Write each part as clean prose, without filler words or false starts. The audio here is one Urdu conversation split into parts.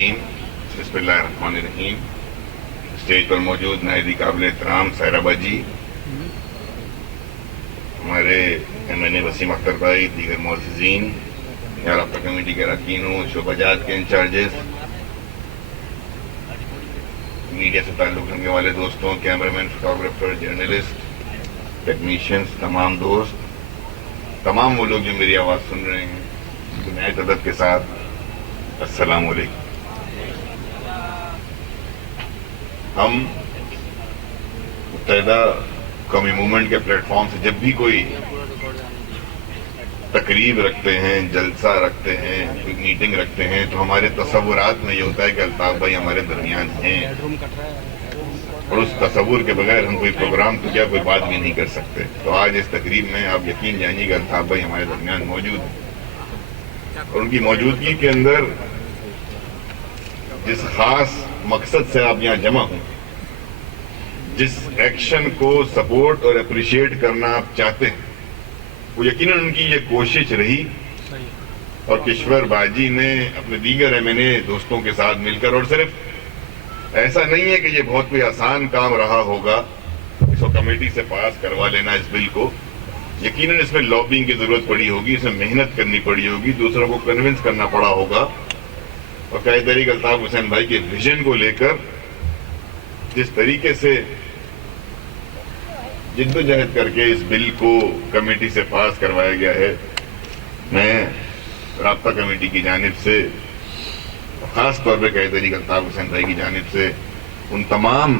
بسم اللہ الرحمن الرحیم. اسٹیج پر موجود نائب قابل احترام سائرہ جی، ہمارے ایم این اے وسیم اختر بھائی، دیگر معززین، یا رابطہ کمیٹی کے اراکینوں، شعبہ جات کے انچارجز، میڈیا سے تعلق رکھنے والے دوستوں، کیمرہ مین، فوٹوگرافر، جرنلسٹ، ٹیکنیشینز، تمام دوست، تمام وہ لوگ جو میری آواز سن رہے ہیں، نہایت ادب کے ساتھ السلام علیکم. ہم متحدہ قومی موومنٹ کے پلیٹ فارم سے جب بھی کوئی تقریب رکھتے ہیں، جلسہ رکھتے ہیں، کوئی میٹنگ رکھتے ہیں، تو ہمارے تصورات میں یہ ہوتا ہے کہ الطاف بھائی ہمارے درمیان ہیں، اور اس تصور کے بغیر ہم کوئی پروگرام تو کیا کوئی بات بھی نہیں کر سکتے. تو آج اس تقریب میں آپ یقین جانیے کہ الطاف بھائی ہمارے درمیان موجود ہیں، اور ان کی موجودگی کے اندر جس خاص مقصد سے آپ یہاں جمع ہوں، جس ایکشن کو سپورٹ اور اپریشیٹ کرنا آپ چاہتے ہیں، وہ یقیناً ان کی یہ کوشش رہی، اور کشور باجی نے اپنے دیگر ایم این اے دوستوں کے ساتھ مل کر، اور صرف ایسا نہیں ہے کہ یہ بہت کوئی آسان کام رہا ہوگا اس کو کمیٹی سے پاس کروا لینا اس بل کو. یقیناً اس میں لابنگ کی ضرورت پڑی ہوگی، اس میں محنت کرنی پڑی ہوگی، دوسروں کو کنونس کرنا پڑا ہوگا، اور قائد تحریک الطاف حسین بھائی کے ویژن کو لے کر جس طریقے سے جد و جہد کر کے اس بل کو کمیٹی سے پاس کروایا گیا ہے، میں رابطہ کمیٹی کی جانب سے، خاص طور پہ قائد تحریک الطاف حسین بھائی کی جانب سے، ان تمام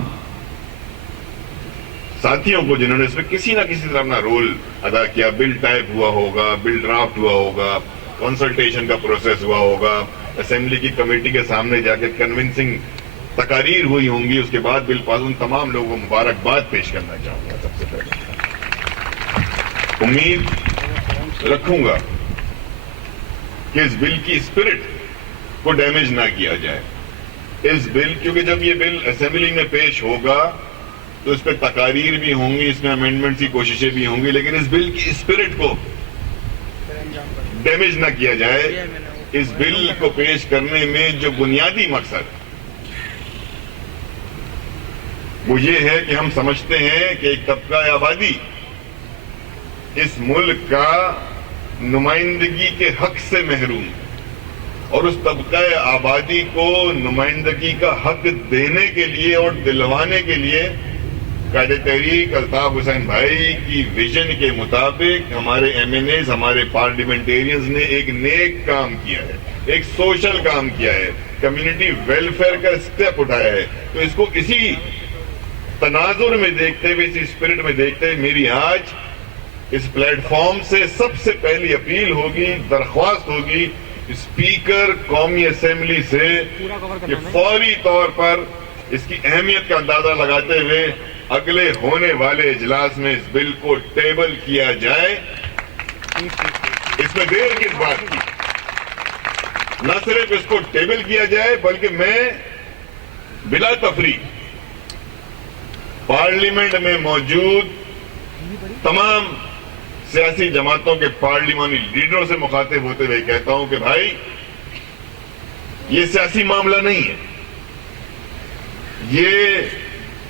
ساتھیوں کو جنہوں نے اس میں کسی نہ کسی طرح اپنا رول ادا کیا، بل ٹائپ ہوا ہوگا، بل ڈرافٹ ہوا ہوگا، کنسلٹیشن کا پروسیس ہوا ہوگا، اسمبلی کی کمیٹی کے سامنے جا کے کنونسنگ تقاریر ہوئی ہوں گی، اس کے بعد بل پاس، ان تمام لوگوں کو مبارکباد پیش کرنا چاہوں گا. سب سے پہلے امید رکھوں گا کہ اس بل کی اسپرٹ کو ڈیمیج نہ کیا جائے. اس بل، کیونکہ جب یہ بل اسمبلی میں پیش ہوگا تو اس پہ تقاریر بھی ہوں گی، اس میں امینڈمنٹس کی کوششیں بھی ہوں گی، لیکن اس بل کی اسپرٹ کو ڈیمیج نہ کیا جائے. اس بل کو پیش کرنے میں جو بنیادی مقصد وہ یہ ہے کہ ہم سمجھتے ہیں کہ ایک طبقہ آبادی اس ملک کا نمائندگی کے حق سے محروم ہے، اور اس طبقہ آبادی کو نمائندگی کا حق دینے کے لیے اور دلوانے کے لیے قائد تحریک الطاف حسین بھائی کی ویژن کے مطابق ہمارے ایم این ایز، ہمارے پارلیمنٹیرینز نے ایک نیک کام کیا ہے، ایک سوشل کام کیا ہے، کمیونٹی ویلفیئر کا اسٹیپ اٹھایا ہے. تو اس کو اسی تناظر میں دیکھتے ہوئے، اسی اسپرٹ میں دیکھتے ہوئے، میری آج اس پلیٹ فارم سے سب سے پہلی اپیل ہوگی، درخواست ہوگی اسپیکر قومی اسمبلی سے کہ فوری طور پر اس کی اہمیت کا اندازہ لگاتے ہوئے اگلے ہونے والے اجلاس میں اس بل کو ٹیبل کیا جائے. اس میں دیر کس بات کی؟ نہ صرف اس کو ٹیبل کیا جائے، بلکہ میں بلا تفریق پارلیمنٹ میں موجود تمام سیاسی جماعتوں کے پارلیمانی لیڈروں سے مخاطب ہوتے ہوئے کہتا ہوں کہ بھائی، یہ سیاسی معاملہ نہیں ہے، یہ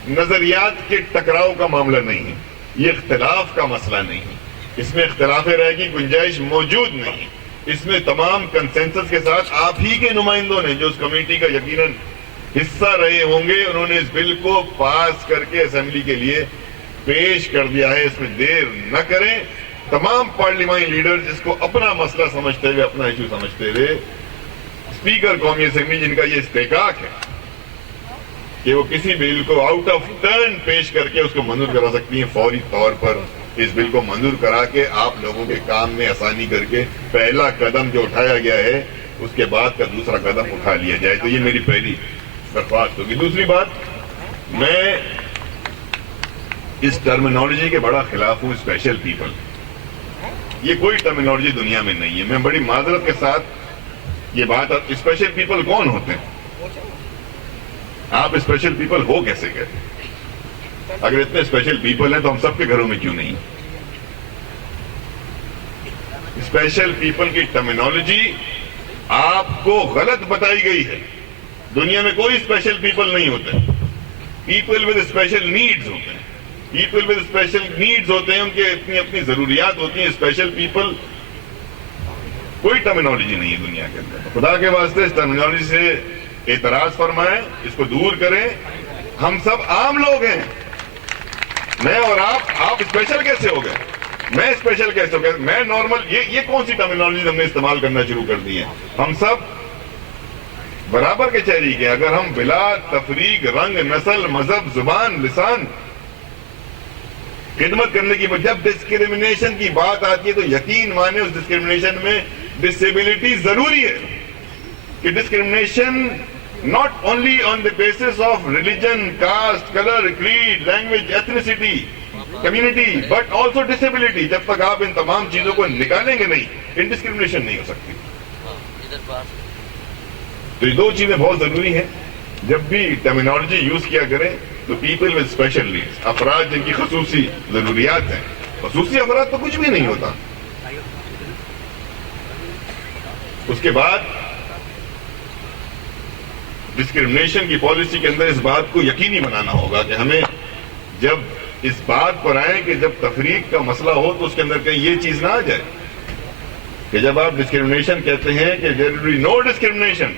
نظریات کے ٹکراؤ کا معاملہ نہیں ہے، یہ اختلاف کا مسئلہ نہیں ہے، اس میں اختلاف رائے کی گنجائش موجود نہیں ہے. اس میں تمام کنسنسس کے ساتھ آپ ہی کے نمائندوں نے، جو اس کمیٹی کا یقیناً حصہ رہے ہوں گے، انہوں نے اس بل کو پاس کر کے اسمبلی کے لیے پیش کر دیا ہے. اس میں دیر نہ کریں. تمام پارلیمانی لیڈر جس کو اپنا مسئلہ سمجھتے ہوئے، اپنا ایشو سمجھتے ہوئے، اسپیکر قومی اسمبلی جن کا یہ استحقاق ہے کہ وہ کسی بل کو آؤٹ آف ٹرن پیش کر کے اس کو منظور کرا سکتی ہیں، فوری طور پر اس بل کو منظور کرا کے آپ لوگوں کے کام میں آسانی کر کے پہلا قدم جو اٹھایا گیا ہے اس کے بعد کا دوسرا قدم اٹھا لیا جائے. تو یہ میری پہلی درخواست ہوگی. دوسری بات، میں اس ٹرمینالوجی کے بڑا خلاف ہوں، اسپیشل پیپل. یہ کوئی ٹرمینالوجی دنیا میں نہیں ہے. میں بڑی معذرت کے ساتھ یہ بات، اسپیشل پیپل کون ہوتے ہیں؟ آپ اسپیشل پیپل ہو کیسے گئے؟ اگر اتنے اسپیشل پیپل ہیں تو ہم سب کے گھروں میں کیوں نہیں؟ اسپیشل پیپل کی ٹرمینالوجی آپ کو غلط بتائی گئی ہے. دنیا میں کوئی اسپیشل پیپل نہیں ہوتے. پیپل ود اسپیشل نیڈز ہوتے ہیں. پیپل ود اسپیشل نیڈز ہوتے ہیں, ان کے اپنی اپنی ضروریات ہوتی ہیں. اسپیشل پیپل کوئی ٹرمینالوجی نہیں ہے دنیا کے اندر. خدا کے واسطے اس ٹرمینالوجی سے اعتراض فرمائیں, اس کو دور کریں. ہم سب عام لوگ ہیں. میں اور آپ اسپیشل کیسے ہو گئے؟ میں اسپیشل کیسے ہو گیا؟ میں نارمل. یہ کون سی ٹرمینالوجی ہم نے استعمال کرنا شروع کر دی ہے؟ ہم سب برابر کے شریک ہیں. اگر ہم بلا تفریق رنگ, نسل, مذہب, زبان, لسان خدمت کرنے کی, جب ڈسکریمنیشن کی بات آتی ہے تو یقین مانے اس ڈسکریمنیشن میں ڈسیبلٹی ضروری ہے. کہ discrimination not only on the basis of religion, caste, color, creed, language, ethnicity, community, but also disability. جب تک آپ ان تمام چیزوں کو نکالیں گے نہیں, انڈسکریمنیشن نہیں ہو سکتی. تو یہ دو چیزیں بہت ضروری ہیں. جب بھی ٹرمینالوجی یوز کیا کریں تو پیپل ود اسپیشل نیڈس, افراد جن کی خصوصی ضروریات ہیں. خصوصی افراد تو کچھ بھی نہیں ہوتا. اس کے بعد ڈسکریمنیشن کی پالیسی کے اندر اس بات کو یقینی بنانا ہوگا کہ ہمیں جب اس بات پر آئیں کہ جب تفریق کا مسئلہ ہو تو اس کے اندر کہیں یہ چیز نہ آ جائے کہ جب آپ ڈسکریمنیشن کہتے ہیں کہ دیر ول بی نو ڈسکریمنیشن,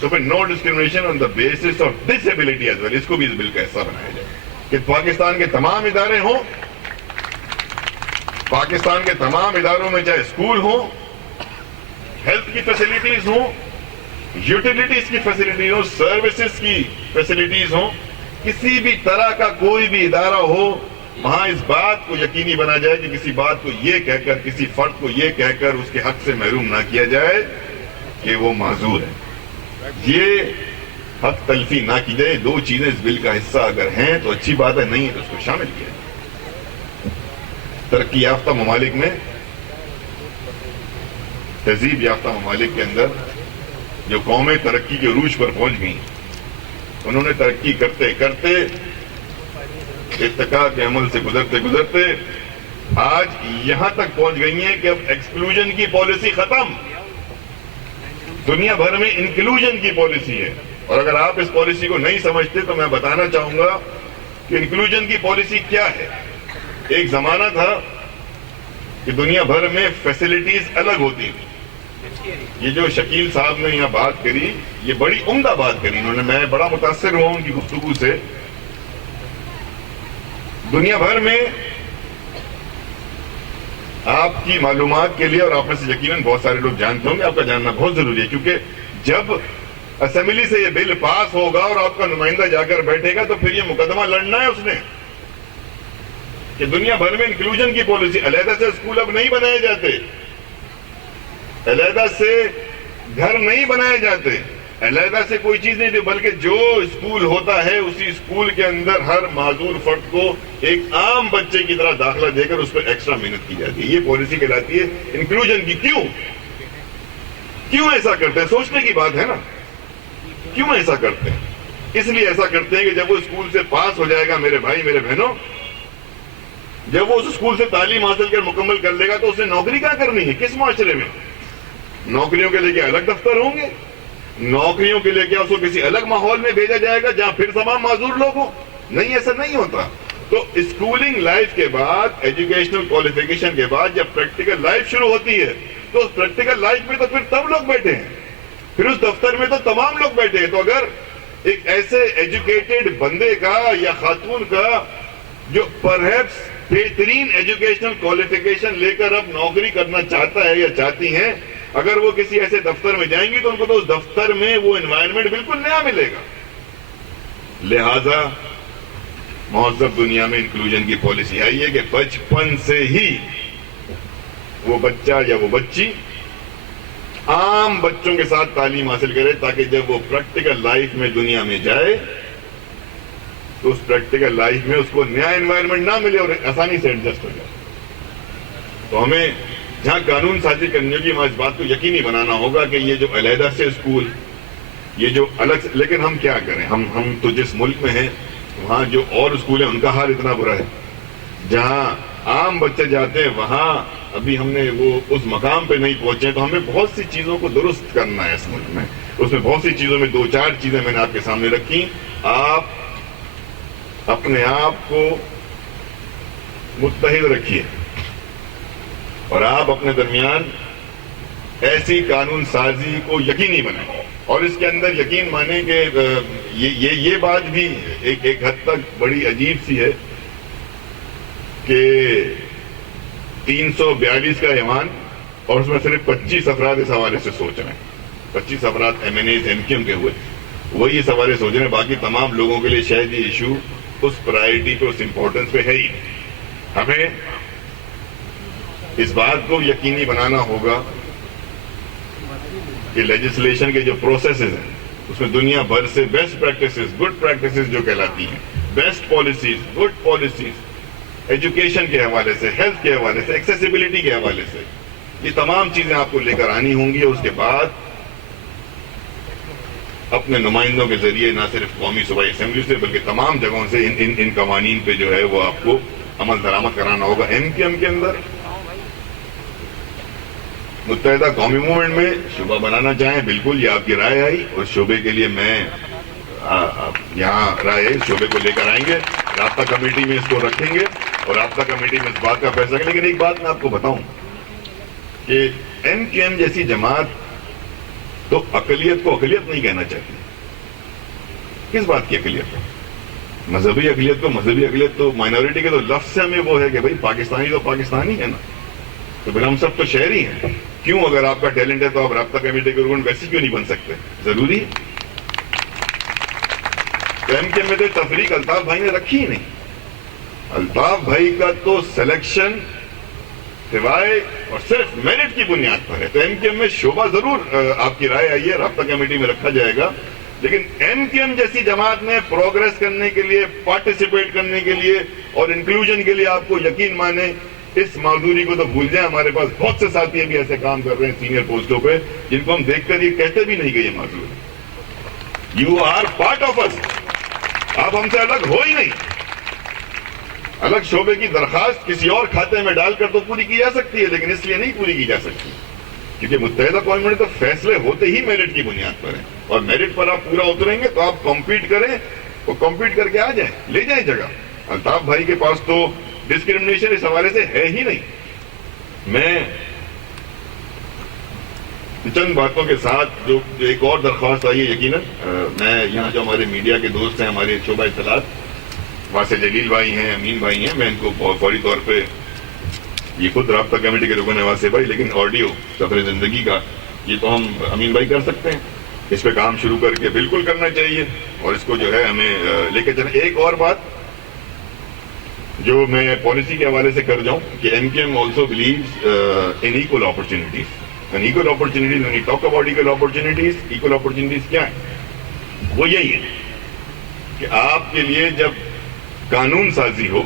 تو پھر no discrimination on the basis of disability as well. اس کو بھی اس بل کا حصہ بنایا جائے کہ پاکستان کے تمام ادارے ہوں, پاکستان کے تمام اداروں میں چاہے اسکول ہوں, ہیلتھ کی فیسلٹیز ہوں, یوٹیلیٹیز کی فیسلٹیز ہوں, سروسز کی فیسلٹیز ہوں, کسی بھی طرح کا کوئی بھی ادارہ ہو, وہاں اس بات کو یقینی بنا جائے کہ کسی بات کو یہ کہہ کر, کسی فرد کو یہ کہہ کر اس کے حق سے محروم نہ کیا جائے کہ وہ معذور ہے. یہ حق تلفی نہ کی جائے. دو چیزیں اس بل کا حصہ اگر ہیں تو اچھی بات ہے, نہیں ہے تو اس کو شامل کیا جائے. ترقی یافتہ ممالک میں, تہذیب یافتہ ممالک کے اندر جو قومیں ترقی کے عروج پر پہنچ گئیں, انہوں نے ترقی کرتے کرتے ارتقاء کے عمل سے گزرتے گزرتے آج یہاں تک پہنچ گئی ہیں کہ اب ایکسکلوژن کی پالیسی ختم, دنیا بھر میں انکلوژن کی پالیسی ہے. اور اگر آپ اس پالیسی کو نہیں سمجھتے تو میں بتانا چاہوں گا کہ انکلوژن کی پالیسی کیا ہے. ایک زمانہ تھا کہ دنیا بھر میں فیسلٹیز الگ ہوتی تھی. یہ جو شکیل صاحب نے یہاں بات کری, یہ بڑی عمدہ بات کری انہوں نے. میں بڑا متاثر ہوا ان کی گفتگو سے. دنیا بھر میں آپ کی معلومات کے لیے, اور آپ میں سے یقیناً بہت سارے لوگ جانتے ہوں گے, آپ کا جاننا بہت ضروری ہے, کیونکہ جب اسمبلی سے یہ بل پاس ہوگا اور آپ کا نمائندہ جا کر بیٹھے گا تو پھر یہ مقدمہ لڑنا ہے اس نے کہ دنیا بھر میں انکلوژن کی پالیسی. علیحدہ سے اسکول اب نہیں بنائے جاتے, علیحدہ سے گھر نہیں بنائے جاتے, علیحدہ سے کوئی چیز نہیں تھی, بلکہ جو اسکول ہوتا ہے اسی اسکول کے اندر ہر معذور فرد کو ایک عام بچے کی طرح داخلہ دے کر اس پر ایکسٹرا محنت کی جاتی ہے. یہ پالیسی کہلاتی ہے انکلوژن کی. کیوں ایسا کرتے ہیں؟ سوچنے کی بات ہے نا. کیوں ایسا کرتے ہیں؟ اس لیے ایسا کرتے ہیں کہ جب وہ اسکول سے پاس ہو جائے گا, میرے بھائی میرے بہنوں, جب وہ اس اسکول سے تعلیم حاصل کر مکمل کر لے گا تو اسے نوکری کیا کرنی ہے, کس معاشرے میں؟ نوکریوں کے لیے کیا الگ دفتر ہوں گے؟ نوکریوں کے لیے کیا اس کو کسی الگ ماحول میں بھیجا جائے گا جہاں پھر تمام معذور لوگ ہوں؟ نہیں, ایسا نہیں ہوتا. تو اسکولنگ لائف کے بعد, ایجوکیشنل کوالیفیکیشن کے بعد جب پریکٹیکل لائف شروع ہوتی ہے تو اس پریکٹیکل لائف میں تو پھر تب لوگ بیٹھے ہیں, پھر اس دفتر میں تو تمام لوگ بیٹھے ہیں. تو اگر ایک ایسے ایجوکیٹڈ بندے کا یا خاتون کا جو پرہیپس بہترین ایجوکیشنل کوالیفیکیشن لے کر اب نوکری کرنا چاہتا ہے یا چاہتی ہیں, اگر وہ کسی ایسے دفتر میں جائیں گی تو ان کو تو اس دفتر میں وہ انوائرمنٹ بالکل نیا ملے گا. لہذا مہذب دنیا میں انکلوژن کی پالیسی آئی ہے کہ بچپن سے ہی وہ بچہ یا وہ بچی عام بچوں کے ساتھ تعلیم حاصل کرے, تاکہ جب وہ پریکٹیکل لائف میں دنیا میں جائے تو اس پریکٹیکل لائف میں اس کو نیا انوائرمنٹ نہ ملے اور آسانی سے ایڈجسٹ ہو جائے. تو ہمیں جہاں قانون سازی کرنے کی اس بات کو یقینی بنانا ہوگا کہ یہ جو علیحدہ سے اسکول, یہ جو الگ سے, لیکن ہم کیا کریں, ہم تو جس ملک میں ہیں وہاں جو اور اسکول ہیں ان کا حال اتنا برا ہے. جہاں عام بچے جاتے ہیں وہاں ابھی ہم نے وہ اس مقام پہ نہیں پہنچے, تو ہمیں بہت سی چیزوں کو درست کرنا ہے اس ملک میں. اس میں بہت سی چیزوں میں 2-4 چیزیں میں نے آپ کے سامنے رکھی. آپ اپنے آپ کو متحد رکھیے اور آپ اپنے درمیان ایسی قانون سازی کو یقینی بنائیں, اور اس کے اندر یقین مانیں کہ یہ بات بھی ایک حد تک بڑی عجیب سی ہے کہ 342 کا ایوان اور اس میں صرف 25 افراد اس حوالے سے سوچ رہے ہیں. 25 افراد M N A's M Q M کے ہوئے, وہی اس حوالے سے سوچ رہے ہیں. باقی تمام لوگوں کے لیے شاید یہ ایشو اس پرائرٹی پہ, اس امپورٹنس پہ ہے ہی. ہمیں اس بات کو یقینی بنانا ہوگا کہ لیجسلیشن کے جو پروسیسز ہیں اس میں دنیا بھر سے بیسٹ پریکٹسز, گڈ پریکٹسز جو کہلاتی ہیں, best policies, good policies, education کے حوالے سے, ہیلتھ کے حوالے سے, ایکسیسیبلٹی کے حوالے سے, یہ تمام چیزیں آپ کو لے کر آنی ہوں گی. اور اس کے بعد اپنے نمائندوں کے ذریعے نہ صرف قومی صوبائی اسمبلی سے بلکہ تمام جگہوں سے ان قوانین پہ جو ہے وہ آپ کو عمل درآمد کرانا ہوگا. ایم کیو ایم کے اندر متحدہ قومی موومنٹ میں شعبہ بنانا چاہیں, بالکل یہ آپ کی رائے آئی, اور شعبے کے لیے میں یہاں رائے شعبے کو لے کر آئیں گے, رابطہ کمیٹی میں اس کو رکھیں گے اور رابطہ کمیٹی میں اس بات کا فیصلہ کریں. لیکن ایک بات میں آپ کو بتاؤں کہ ایم کیو ایم جیسی جماعت تو اقلیت کو اقلیت نہیں کہنا چاہتی. کس بات کی اقلیت ہے؟ مذہبی اقلیت کو مذہبی اقلیت, تو مائنورٹی کے تو لفظ سے ہمیں وہ ہے کہ بھائی پاکستانی تو پاکستانی ہے نا, تو پھر ہم سب تو شہری ہیں. کیوں اگر آپ کا ٹیلنٹ ہے تو آپ رابطہ کمیٹی کے رکن ویسے کیوں نہیں بن سکتے؟ ضروری ہے. ایم کیو ایم میں تو تفریق الطاف بھائی نے رکھی ہی نہیں. الطاف بھائی کا تو سلیکشن سوائے اور صرف میرٹ کی بنیاد پر ہے. تو ایم کیو ایم میں شعبہ ضرور آپ کی رائے آئی ہے, رابطہ کمیٹی میں رکھا جائے گا. لیکن ایم کیو ایم جیسی جماعت میں پروگریس کرنے کے لیے, پارٹیسپیٹ کرنے کے لیے اور انکلوژن کے لیے آپ کو یقین مانیں اس معذوری کو تو بھول جائیں. ہمارے پاس بہت سے ساتھی بھی ایسے کام کر رہے ہیں سینئر پوسٹوں پہ جن کو ہم دیکھ کر یہ کہتے بھی نہیں کہ یہ معذور ہے. یو آر پارٹ آف اس, آپ ہم سے الگ ہو ہی نہیں. الگ شعبے کی درخواست کسی اور کھاتے میں ڈال کر تو پوری کی جا سکتی ہے, لیکن اس لیے نہیں پوری کی جا سکتی کیونکہ متحدہ قومی تو فیصلے ہوتے ہی میرٹ کی بنیاد پر ہیں, اور میرٹ پر آپ پورا اتریں گے تو آپ کمپیٹ کریں, وہ کمپیٹ کر کے آ جائیں, لے جائیں جگہ. الطاف بھائی کے پاس تو ڈسکریمنیشن اس حوالے سے ہے ہی نہیں. میں چند باتوں کے ساتھ جو ایک اور درخواست آئی ہے, یقیناً میں یہاں جو ہمارے میڈیا کے دوست ہیں, ہمارے شعبہ اطلاعات واسع جلیل بھائی ہیں, امین بھائی ہیں, میں ان کو فوری طور پہ, یہ خود رابطہ کمیٹی کے رکن ہے واسع بھائی, لیکن آڈیو سفر زندگی کا یہ تو ہم امین بھائی کر سکتے ہیں, اس پہ کام شروع کر کے بالکل کرنا چاہیے اور اس کو جو ہے ہمیں لے کے چلیں. ایک اور بات جو میں پالیسی کے حوالے سے کر جاؤں کہ M Q M also believes in equal opportunities. And equal opportunities, when we talk about equal opportunities کیا ہے؟ وہ یہی ہے کہ آپ کے لیے جب قانون سازی ہو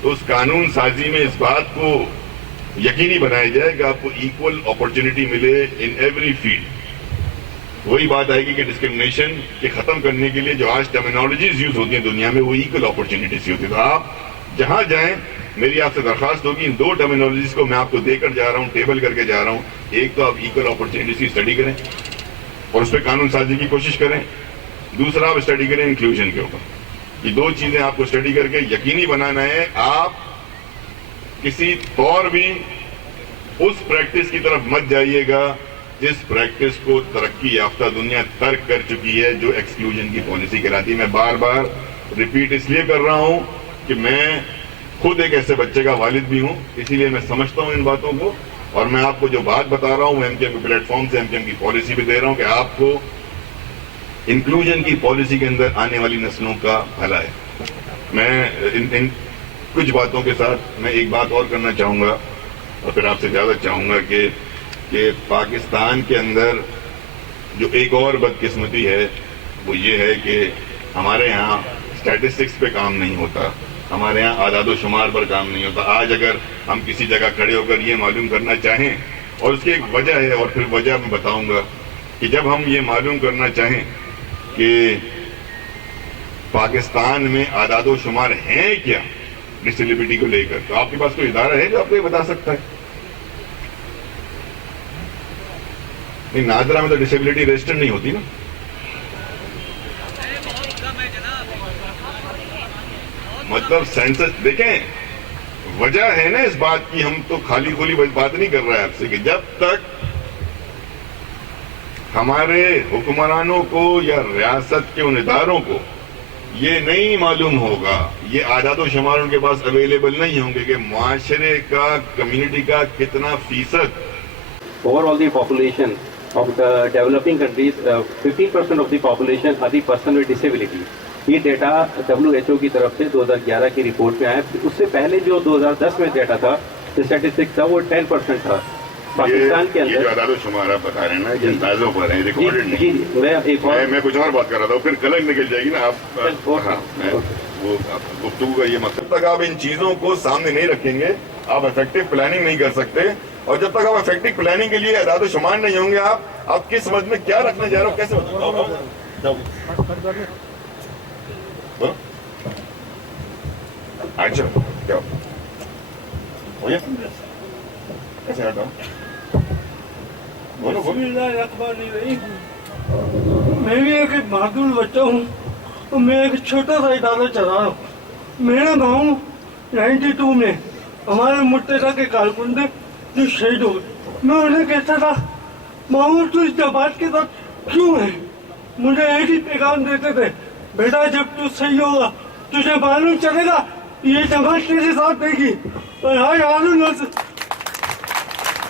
تو اس قانون سازی میں اس بات کو یقینی بنایا جائے کہ آپ کو ایکول اپرچونٹی ملے ان ایوری فیلڈ. وہی بات آئے گی کہ ڈسکرمنیشن کے ختم کرنے کے لیے جو آج ٹرمینالوجیز یوز ہوتی ہیں دنیا میں وہ ایکول اپرچونٹیز ہی ہوتی ہیں. تو آپ جہاں جائیں میری آپ سے درخواست ہوگی ان 2 ٹرمینالوجیز کو میں آپ کو دے کر جا رہا ہوں, ٹیبل کر کے جا رہا ہوں. ایک تو آپ ایکول اپرچونٹیز کی اسٹڈی کریں اور اس پہ قانون سازی کی کوشش کریں. دوسرا آپ اسٹڈی کریں انکلوژن کے اوپر. یہ 2 چیزیں آپ کو اسٹڈی کر کے یقینی بنانا ہے آپ کسی طور بھی اس پریکٹس کی طرف مت جائیے گا جس پریکٹس کو ترقی یافتہ دنیا ترک کر چکی ہے, جو ایکسکلوژن کی پالیسی کراتی ہے. میں بار بار ریپیٹ اس لیے کر رہا ہوں کہ میں خود ایک ایسے بچے کا والد بھی ہوں, اسی لیے میں سمجھتا ہوں ان باتوں کو, اور میں آپ کو جو بات بتا رہا ہوں ایم کیو ایم کے پلیٹ فارم سے ایم کیو ایم کی پالیسی بھی دے رہا ہوں کہ آپ کو انکلوژن کی پالیسی کے اندر آنے والی نسلوں کا بھلا ہے. میں ان کچھ باتوں کے ساتھ میں ایک بات اور کرنا چاہوں گا اور پھر آپ سے زیادہ چاہوں گا کہ پاکستان کے اندر جو ایک اور بدقسمتی ہے وہ یہ ہے کہ ہمارے یہاں اسٹیٹسٹکس پہ کام نہیں ہوتا, ہمارے یہاں اعداد و شمار پر کام نہیں ہوتا. آج اگر ہم کسی جگہ کھڑے ہو کر یہ معلوم کرنا چاہیں, اور اس کی ایک وجہ ہے اور پھر وجہ میں بتاؤں گا, کہ جب ہم یہ معلوم کرنا چاہیں کہ پاکستان میں اعداد و شمار ہیں کیا ڈسیبلٹی کو لے کر, تو آپ کے پاس کوئی ادارہ ہے جو آپ کو یہ بتا سکتا ہے؟ نہیں نادرا میں تو ڈسیبلٹی رجسٹر نہیں ہوتی نا. مطلب سینسس دیکھیں وجہ ہے نا اس بات کی, ہم تو خالی کھولی بات نہیں کر رہا ہے آپ سے, کہ جب تک ہمارے حکمرانوں کو یا ریاست کے ان اداروں کو یہ نہیں معلوم ہوگا, یہ اعداد و شمار ان کے پاس اویلیبل نہیں ہوں گے کہ معاشرے کا, کمیونٹی کا کتنا فیصد. Overall the population of the developing countries, 15% of the population are the person with disability. یہ ڈیٹا WHO کی طرف سے 2011 کی رپورٹ میں آیا. اس سے پہلے جو 2010 میں ڈیٹا تھا اسٹیٹسٹک تھا وہ 10% تھا. پاکستان کے اندر جو اعداد و شمار آپ بتا رہے ہیں نا یہ اندازوں پر ہیں, ریکارڈڈ نہیں. میں کچھ اور بات کر رہا تھا, پھر غلط نکل جائے گی نا آپ. وہ گفتگو کا یہ مقصد تک آپ ان چیزوں کو سامنے نہیں رکھیں گے آپ افیکٹو پلاننگ نہیں کر سکتے. اور جب تک آپ افیکٹو پلاننگ کے لیے اعداد و شمار نہیں ہوں گے, آپ کس سمجھ میں کیا رکھنے جا رہے ہو, کیسے اچھا کیا کیسے ہٹاؤں. میں بھی ایک بہادر بچہ ہوں اور میں ایک چھوٹا سا ادارہ چلا رہا ہوں. میرا ماموں 92 میں ہمارے متحدہ کے کارکن تھے جو شہید ہو گئے. میں انہیں کہتا تھا ماموں تو اس جماعت کے ساتھ کیوں ہے. مجھے ایک ہی پیغام دیتے تھے, بیٹا جب تو صحیح ہوگا تجھے معلوم چلے گا یہ جماعت تیرے ساتھ دے گی. اور آج عالم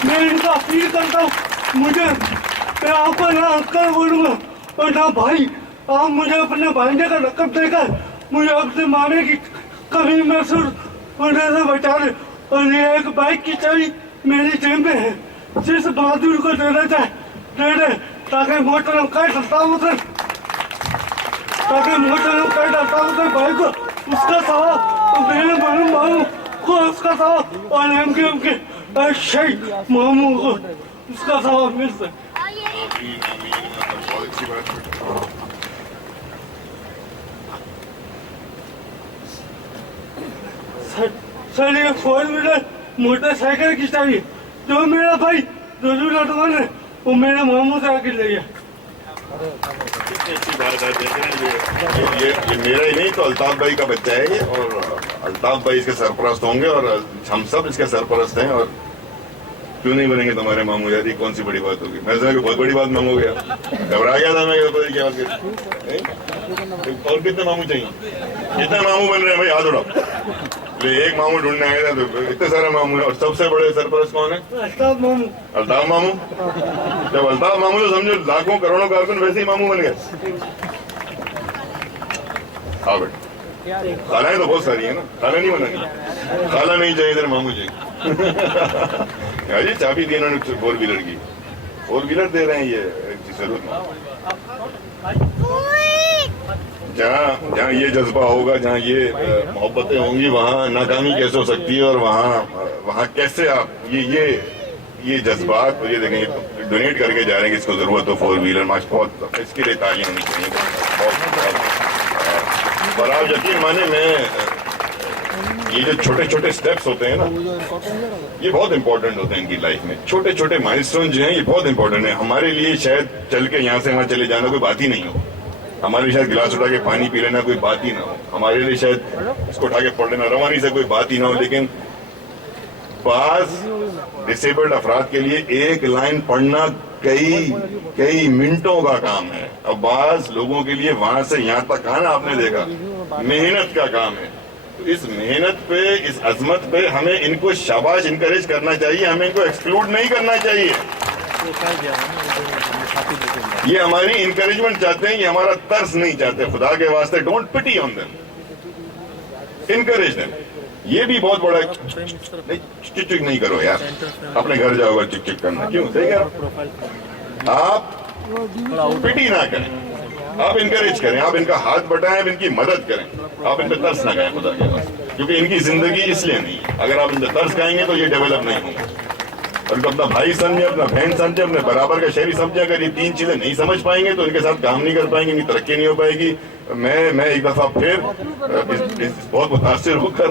میں ان کا اپیل کرتا ہوں, میں آپ کو نہ انکل بولوں گا اور نہ بھائی. آپ مجھے اپنے بھانجے کا لقب دے کر مجھے اپنے مانے کی کمی محسوس ہونے سے بچا لے. اور یہ ایک بائک کی چابی میری جیب میں ہے, جس بہادر کو دینا چاہے دے دے, تاکہ محترم قائد الطاف حسین بھائی کو اس کا ثواب اور میرے معلوم ماموں کو اس کا ثواب اور ایم کے شہید ماموں کو اس کا ثواب مل سکے. سر یہ 4 ویلر موٹر سائیکل کی چابی جو میرا بھائی رجول اٹوان ہے وہ میرے ماموں سے آ کے لے گیا. یہ میرا ہی نہیں تو الطاف بھائی کا بچہ ہے یہ, اور الطاف بھائی اس کے سرپرست ہوں گے اور ہم سب اس کے سرپرست ہیں. اور کیوں نہیں بنیں گے تمہارے ماموں, یادی کون سی بڑی بات ہوگی. میں سمجھا کہ بہت بڑی بات مانگو گیا, گھبرا گیا تھا میں کیا. اور کتنے ماموں چاہیے, کتنے ماموں بن رہے ہیں بھائی ہاتھ اڑاؤ. ایک ماموں ڈھونڈنے آئے تھے تو اتنے سارے ماموں ہیں. اور سب سے بڑے سرپرست کون ہے؟ الطاف ماموں. الطاف ماموں. جب الطاف ماموں تو سمجھو لاکھوں کروڑوں کارکن ویسے ہی ماموں بن گئے. ہاں بیٹا خالہ تو بہت ساری ہیں نا, خالہ نہیں بنانی, خالہ نہیں چاہیے ادھر ماموں چاہیے. چابی دی انہوں نے 4 ویلر کی, 4 ویلر دے رہے ہیں یہ ضرورت. جہاں یہ جذبہ ہوگا, جہاں یہ محبتیں ہوں گی, وہاں ناکامی کیسے ہو سکتی ہے. اور وہاں کیسے آپ یہ جذبات یہ دیکھیں ڈونیٹ کر کے جا رہے ہیں کہ اس کو ضرورت ہو 4 ویلر. بہت اس کے لیے تعلیم ہونی چاہیے. اور آپ یقین مانے میں یہ جو چھوٹے چھوٹے سٹیپس ہوتے ہیں نا یہ بہت امپورٹنٹ ہوتے ہیں ان کی لائف میں. چھوٹے چھوٹے مائلسٹون جو ہیں یہ بہت امپورٹنٹ ہیں. ہمارے لیے شاید چل کے یہاں سے وہاں چلے جانا کوئی بات ہی نہیں ہو, ہمارے لیے شاید گلاس اٹھا کے پانی پی لینا کوئی بات ہی نہ ہو, ہمارے لیے شاید اس کو اٹھا کے پڑھ لینا روانی سے کوئی بات ہی نہ ہو. لیکن بعض ڈسیبلڈ افراد کے لیے ایک لائن پڑھنا کئی منٹوں کا کام ہے. اب بعض لوگوں کے لیے وہاں سے یہاں تک آنا آپ نے دیکھا محنت کا کام ہے. تو اس محنت پہ, اس عظمت پہ ہمیں ان کو شاباش انکریج کرنا چاہیے, ہمیں ان کو ایکسکلوڈ نہیں کرنا چاہیے. یہ ہماری انکریجمنٹ چاہتے ہیں, یہ ہمارا ترس نہیں چاہتے. خدا کے واسطے ڈونٹ پٹی آن دیم, انکریج دیم. یہ بھی بہت بڑا چک چک نہیں کرو یار, اپنے گھر جاؤ گا چک چک کرنا کیوں. آپ پٹی نہ کریں, آپ انکریج کریں, آپ ان کا ہاتھ بٹائیں, آپ ان کی مدد کریں, آپ ان پہ ترس نہ کھائیں خدا کے واسطے. کیونکہ ان کی زندگی اس لیے نہیں ہے. اگر آپ ان پہ ترس کھائیں گے تو یہ ڈیولپ نہیں ہوں گے. اور اپنا بھائی سمجھے, اپنا بہن سمجھے, اپنے برابر کا شہری سمجھے. اگر یہ 3 چیزیں نہیں سمجھ پائیں گے تو ان کے ساتھ کام نہیں کر پائیں گے, ان کی ترقی نہیں ہو پائے گی. میں ایک دفعہ پھر بہت متاثر ہو کر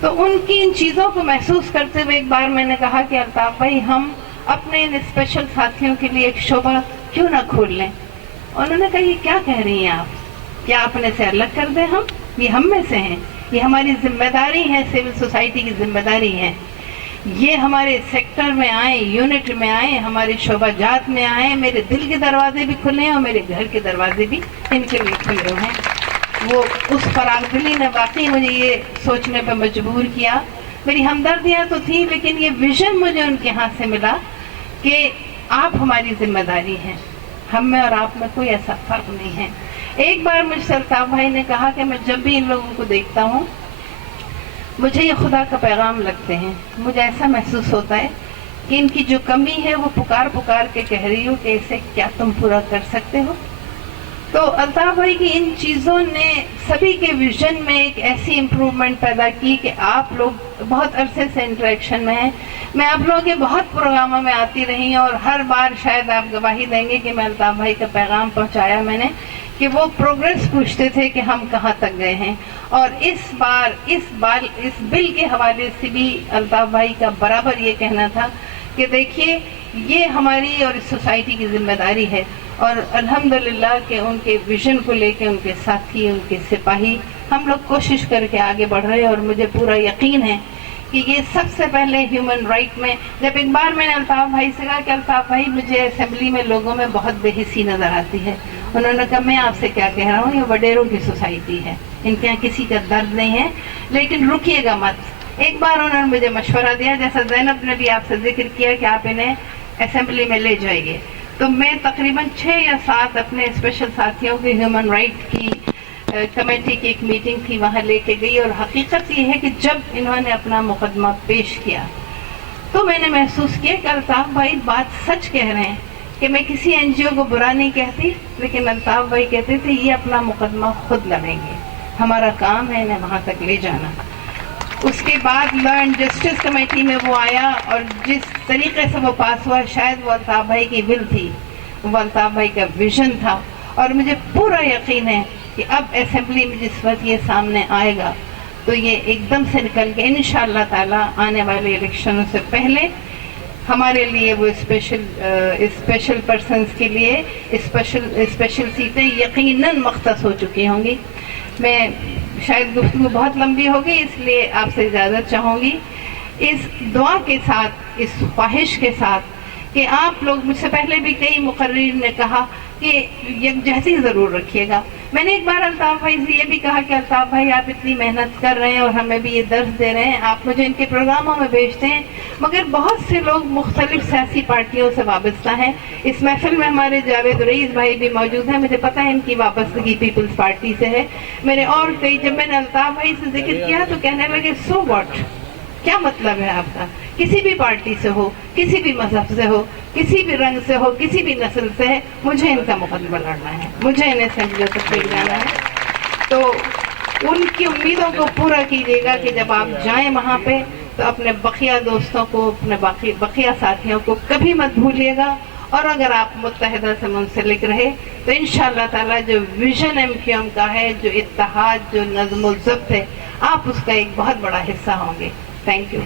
تو ان کی ان چیزوں کو محسوس کرتے ہوئے ایک بار میں نے کہا کہ الطاف بھائی ہم اپنے ان اسپیشل ساتھیوں کے لیے ایک شعبہ کیوں نہ کھول لیں. انہوں نے کہا یہ کیا کہہ رہی ہیں آپ, کیا اپنے سے الگ کر دیں ہم, یہ ہم میں سے ہیں, یہ ہماری ذمہ داری ہے, سول سوسائٹی کی ذمہ داری ہے, یہ ہمارے سیکٹر میں آئیں, یونٹ میں آئیں, ہمارے شعبہ جات میں آئیں, میرے دل کے دروازے بھی کھلے ہیں اور میرے گھر کے دروازے بھی ان کے لیے کھلے ہیں. وہ اس فراغ دلی نے واقعی مجھے یہ سوچنے پہ مجبور کیا. میری ہمدردیاں تو تھیں لیکن یہ ویژن مجھے ان کے ہاتھ سے ملا کہ آپ ہماری ذمہ داری ہیں, ہم میں اور آپ میں کوئی ایسا فرق نہیں ہے. ایک بار مجھ سے الطاف بھائی نے کہا کہ میں جب بھی ان لوگوں کو دیکھتا ہوں مجھے یہ خدا کا پیغام لگتے ہیں, مجھے ایسا محسوس ہوتا ہے کہ ان کی جو کمی ہے وہ پکار پکار کے کہہ رہی ہو کہ اسے کیا تم پورا کر سکتے ہو. تو الطاف بھائی کی ان چیزوں نے سبھی کے ویژن میں ایک ایسی امپروومنٹ پیدا کی کہ آپ لوگ بہت عرصے سے انٹریکشن میں ہیں. میں آپ لوگوں کے بہت پروگراموں میں آتی رہی ہوں اور ہر بار شاید آپ گواہی دیں گے کہ میں الطاف بھائی کا پیغام پہنچایا میں نے کہ وہ پروگریس پوچھتے تھے کہ ہم کہاں تک گئے ہیں. اور اس بل کے حوالے سے بھی الطاف بھائی کا برابر یہ کہنا تھا کہ دیکھیے یہ ہماری اور اس سوسائٹی کی ذمہ داری ہے, اور الحمدللہ کہ ان کے ویژن کو لے کے ان کے ساتھی, ان کے سپاہی ہم لوگ کوشش کر کے آگے بڑھ رہے ہیں. اور مجھے پورا یقین ہے کہ یہ سب سے پہلے ہیومن رائٹ میں, جب ایک بار میں نے الطاف بھائی سے کہا کہ الطاف بھائی مجھے اسمبلی میں لوگوں میں بہت بے حسی نظر آتی ہے, انہوں نے کہا میں آپ سے کیا کہہ رہا ہوں, یہ وڈیروں کی سوسائٹی ہے, ان کے یہاں کسی کا درد نہیں ہے, لیکن رکیے گا مت. ایک بار انہوں نے مجھے مشورہ دیا, جیسا زینب نے بھی آپ سے ذکر کیا کہ آپ انہیں اسمبلی میں لے جائیے, تو میں تقریباً 6 یا 7 اپنے اسپیشل ساتھیوں کے ہیومن رائٹ کی کمیٹی کی ایک میٹنگ تھی وہاں لے کے گئی. اور حقیقت یہ ہے کہ جب انہوں نے اپنا مقدمہ پیش کیا تو میں نے محسوس کیا کہ الطاف بھائی بات سچ کہہ رہے ہیں کہ میں کسی این جی او کو برا نہیں کہتی, لیکن الطاف بھائی کہتے تھے یہ اپنا مقدمہ خود لڑیں گے, ہمارا کام ہے انہیں وہاں تک لے جانا. اس کے بعد لا اینڈ جسٹس کمیٹی میں وہ آیا اور جس طریقے سے وہ پاس ہوا شاید وہ الطاف بھائی کی ول تھی, وہ الطاف بھائی کا ویژن تھا. اور مجھے پورا یقین ہے کہ اب اسمبلی میں جس وقت یہ سامنے آئے گا تو یہ ایک دم سے نکل کے انشاءاللہ تعالی آنے والے الیکشنوں سے پہلے ہمارے لیے وہ اسپیشل پرسنز کے لیے اسپیشل سیٹیں یقیناً مختص ہو چکی ہوں گی. میں شاید گفتگو بہت لمبی ہوگی اس لیے آپ سے اجازت چاہوں گی, اس دعا کے ساتھ, اس خواہش کے ساتھ کہ آپ لوگ, مجھ سے پہلے بھی کئی مقررین نے کہا کہ یکجہتی ضرور رکھیے گا. میں نے ایک بار الطاف بھائی سے یہ بھی کہا کہ الطاف بھائی آپ اتنی محنت کر رہے ہیں اور ہمیں بھی یہ درس دے رہے ہیں, آپ مجھے ان کے پروگراموں میں بھیجتے ہیں, مگر بہت سے لوگ مختلف سیاسی پارٹیوں سے وابستہ ہیں. اس محفل میں ہمارے جاوید رئیس بھائی بھی موجود ہیں, مجھے پتہ ہے ان کی وابستگی پیپلز پارٹی سے ہے. میرے اور کئی, جب میں نے الطاف بھائی سے ذکر کیا تو کہنے لگے سو واٹ, کیا مطلب ہے آپ کا, کسی بھی پارٹی سے ہو, کسی بھی مذہب سے ہو, کسی بھی رنگ سے ہو, کسی بھی نسل سے ہے, مجھے ان کا مقدمہ لڑنا ہے, مجھے انہیں اسمبلی تک لے جانا ہے. تو ان کی امیدوں کو پورا کیجیے گا کہ جب آپ جائیں وہاں پہ تو اپنے بقیہ دوستوں کو, اپنے بقیہ ساتھیوں کو کبھی مت بھولیے گا. اور اگر آپ متحدہ سے منسلک رہے تو انشاءاللہ تعالی جو ویژن ایم کیو ایم کا ہے, جو اتحاد, جو نظم و ضبط ہے, آپ اس کا ایک بہت بڑا حصہ ہوں گے. Thank you.